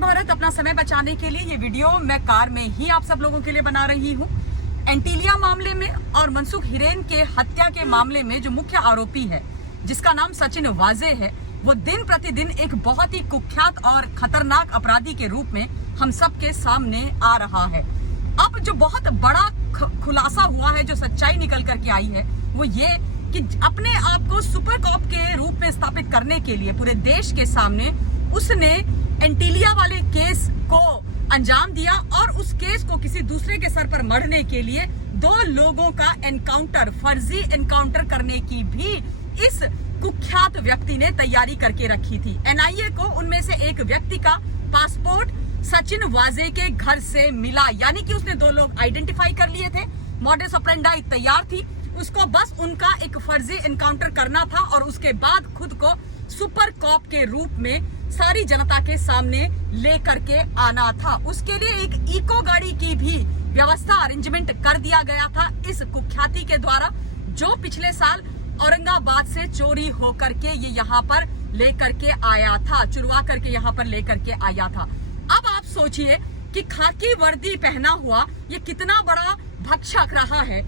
भारत। अपना समय बचाने के लिए ये वीडियो मैं कार में ही आप सब लोगों के लिए बना रही हूँ। एंटीलिया मामले में और मनसुख हिरेन के हत्या के मामले में जो मुख्य आरोपी है, जिसका नाम सचिन वाजे है, वो दिन प्रतिदिन एक बहुत ही कुख्यात और खतरनाक अपराधी के रूप में हम सबके सामने आ रहा है। अब जो बहुत बड़ा खुलासा हुआ है, जो सच्चाई निकल करके आई है, वो ये कि अपने आप को सुपर कॉप के रूप में स्थापित करने के लिए पूरे देश के सामने उसने एंटीलिया वाले केस को अंजाम दिया और उस केस को किसी दूसरे के सर पर मढ़ने के लिए 2 लोगों का एनकाउंटर, फर्जी एनकाउंटर करने की भी इस कुख्यात व्यक्ति ने तैयारी करके रखी थी। एनआईए को उनमें से एक व्यक्ति का पासपोर्ट सचिन वाजे के घर से मिला, यानी कि उसने 2 लोग आइडेंटिफाई कर लिए थे। मॉडस ऑपरेंडाई तैयार थी, उसको बस उनका एक फर्जी एनकाउंटर करना था और उसके बाद खुद को सुपर कॉप के रूप में सारी जनता के सामने लेकर के आना था। उसके लिए एक इको गाड़ी की भी व्यवस्था, अरेंजमेंट कर दिया गया था इस कुख्याती के द्वारा, जो पिछले साल औरंगाबाद से चोरी होकर के ये यहाँ पर लेकर के आया था, चुरवा करके यहाँ पर लेकर के आया था। अब आप सोचिए कि खाकी वर्दी पहना हुआ ये कितना बड़ा भक्षक रहा है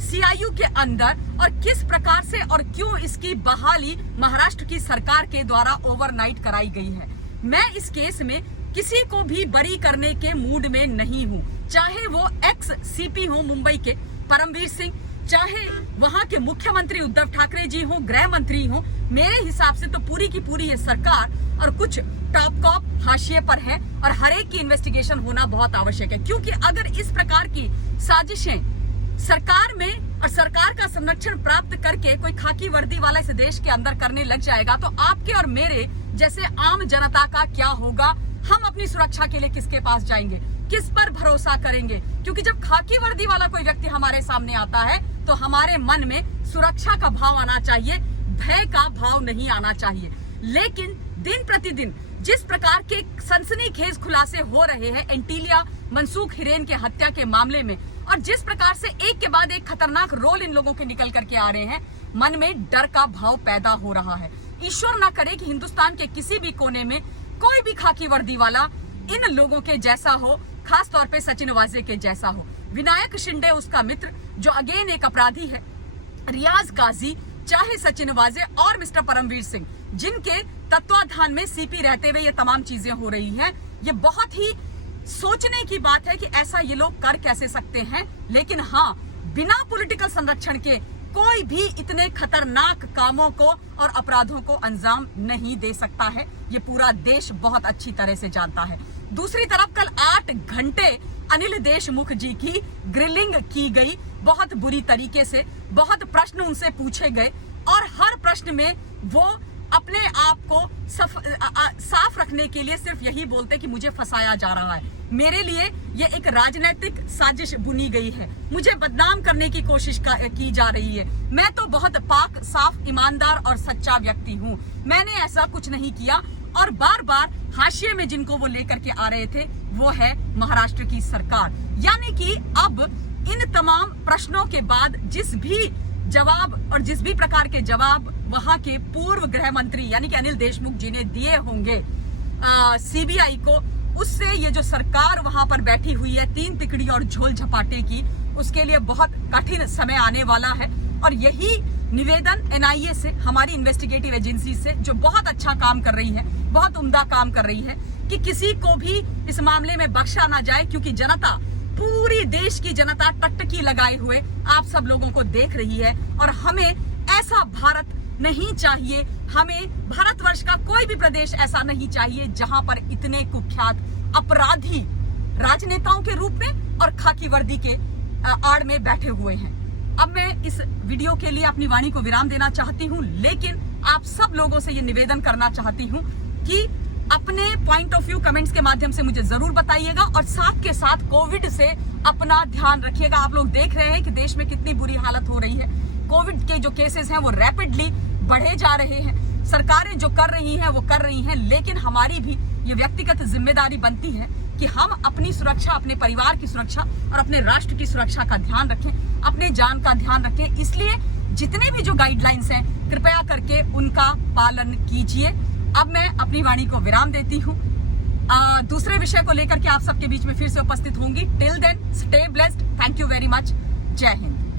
सीआईयू के अंदर, और किस प्रकार से और क्यों इसकी बहाली महाराष्ट्र की सरकार के द्वारा ओवरनाइट कराई गई है। मैं इस केस में किसी को भी बरी करने के मूड में नहीं हूँ, चाहे वो एक्स सीपी हो मुंबई के परमवीर सिंह, चाहे वहां के मुख्यमंत्री उद्धव ठाकरे जी हो, गृह मंत्री हो। मेरे हिसाब से तो पूरी की पूरी ये सरकार और कुछ टॉप कॉप हाशिए पर है और हर एक की इन्वेस्टिगेशन होना बहुत आवश्यक है, क्योंकि अगर इस प्रकार की साजिशें सरकार में और सरकार का संरक्षण प्राप्त करके कोई खाकी वर्दी वाला इस देश के अंदर करने लग जाएगा, तो आपके और मेरे जैसे आम जनता का क्या होगा। हम अपनी सुरक्षा के लिए किसके पास जाएंगे, किस पर भरोसा करेंगे? क्योंकि जब खाकी वर्दी वाला कोई व्यक्ति हमारे सामने आता है तो हमारे मन में सुरक्षा का भाव आना चाहिए, भय का भाव नहीं आना चाहिए। लेकिन दिन प्रतिदिन जिस प्रकार के सनसनीखेज खुलासे हो रहे हैं एंटीलिया मनसुख हिरेन के हत्या के मामले में, और जिस प्रकार से एक के बाद एक खतरनाक रोल इन लोगों के निकल करके आ रहे हैं, मन में डर का भाव पैदा हो रहा है। ईश्वर ना करे कि हिंदुस्तान के किसी भी कोने में कोई भी खाकी वर्दी वाला इन लोगों के जैसा हो, खास तौर पे सचिन वाजे के जैसा हो। विनायक शिंदे उसका मित्र, जो अगेन एक अपराधी है, रियाज काजी, चाहे सचिन वाजे और मिस्टर परमवीर सिंह, जिनके तत्वाधान में सीपी रहते हुए ये तमाम चीजें हो रही हैं। ये बहुत ही सोचने की बात है कि ऐसा ये लोग कर कैसे सकते हैं। लेकिन हाँ, बिना पॉलिटिकल संरक्षण के कोई भी इतने खतरनाक कामों को और अपराधों को अंजाम नहीं दे सकता है, ये पूरा देश बहुत अच्छी तरह से जानता है। दूसरी तरफ कल 8 घंटे अनिल देशमुख जी की ग्रिलिंग की गई, बहुत बुरी तरीके से। बहुत प्रश्न उनसे पूछे गए और हर प्रश्न में वो अपने आप को साफ रखने के लिए सिर्फ यही बोलते कि मुझे फंसाया जा रहा है। मेरे लिए ये एक राजनीतिक साजिश बुनी गई है, मुझे बदनाम करने की कोशिश की जा रही है। मैं तो बहुत पाक साफ, ईमानदार और सच्चा व्यक्ति हूँ, मैंने ऐसा कुछ नहीं किया। और बार बार हाशिए में जिनको वो लेकर के आ रहे थे वो है महाराष्ट्र की सरकार। यानी कि अब इन तमाम प्रश्नों के बाद जिस भी जवाब और जिस भी प्रकार के जवाब वहां के पूर्व गृह मंत्री यानी कि अनिल देशमुख जी ने दिए होंगे सीबीआई को, उससे ये जो सरकार वहां पर बैठी हुई है 3 तिकड़ी और झोल झपाटे की, उसके लिए बहुत कठिन समय आने वाला है। और यही निवेदन एनआईए से, हमारी इन्वेस्टिगेटिव एजेंसी से, जो बहुत अच्छा काम कर रही है, बहुत उम्दा काम कर रही है, कि किसी को भी इस मामले में बख्शा ना जाए, क्योंकि जनता, पूरी देश की जनता टकटकी लगाए हुए आप सब लोगों को देख रही है। और हमें ऐसा भारत नहीं चाहिए, हमें भारतवर्ष का कोई भी प्रदेश ऐसा नहीं चाहिए जहां पर इतने कुख्यात अपराधी राजनेताओं के रूप में और खाकी वर्दी के आड़ में बैठे हुए हैं। अब मैं इस वीडियो के लिए अपनी वाणी को विराम देना चाहती हूं, लेकिन आप सब लोगों से ये निवेदन करना चाहती हूं कि अपने पॉइंट ऑफ व्यू कमेंट्स के माध्यम से मुझे जरूर बताइएगा, और साथ के साथ कोविड से अपना ध्यान रखिएगा। आप लोग देख रहे हैं कि देश में कितनी बुरी हालत हो रही है, कोविड के जो केसेस हैं वो रैपिडली बढ़े जा रहे हैं। सरकारें जो कर रही हैं वो कर रही हैं, लेकिन हमारी भी ये व्यक्तिगत जिम्मेदारी बनती है कि हम अपनी सुरक्षा, अपने परिवार की सुरक्षा और अपने राष्ट्र की सुरक्षा का ध्यान रखें, अपने जान का ध्यान रखें। इसलिए जितने भी जो गाइडलाइंस हैं कृपया करके उनका पालन कीजिए। अब मैं अपनी वाणी को विराम देती हूँ। दूसरे विषय को लेकर के आप सबके बीच में फिर से उपस्थित होंगी। Till then stay blessed. Thank you very much. जय हिंद।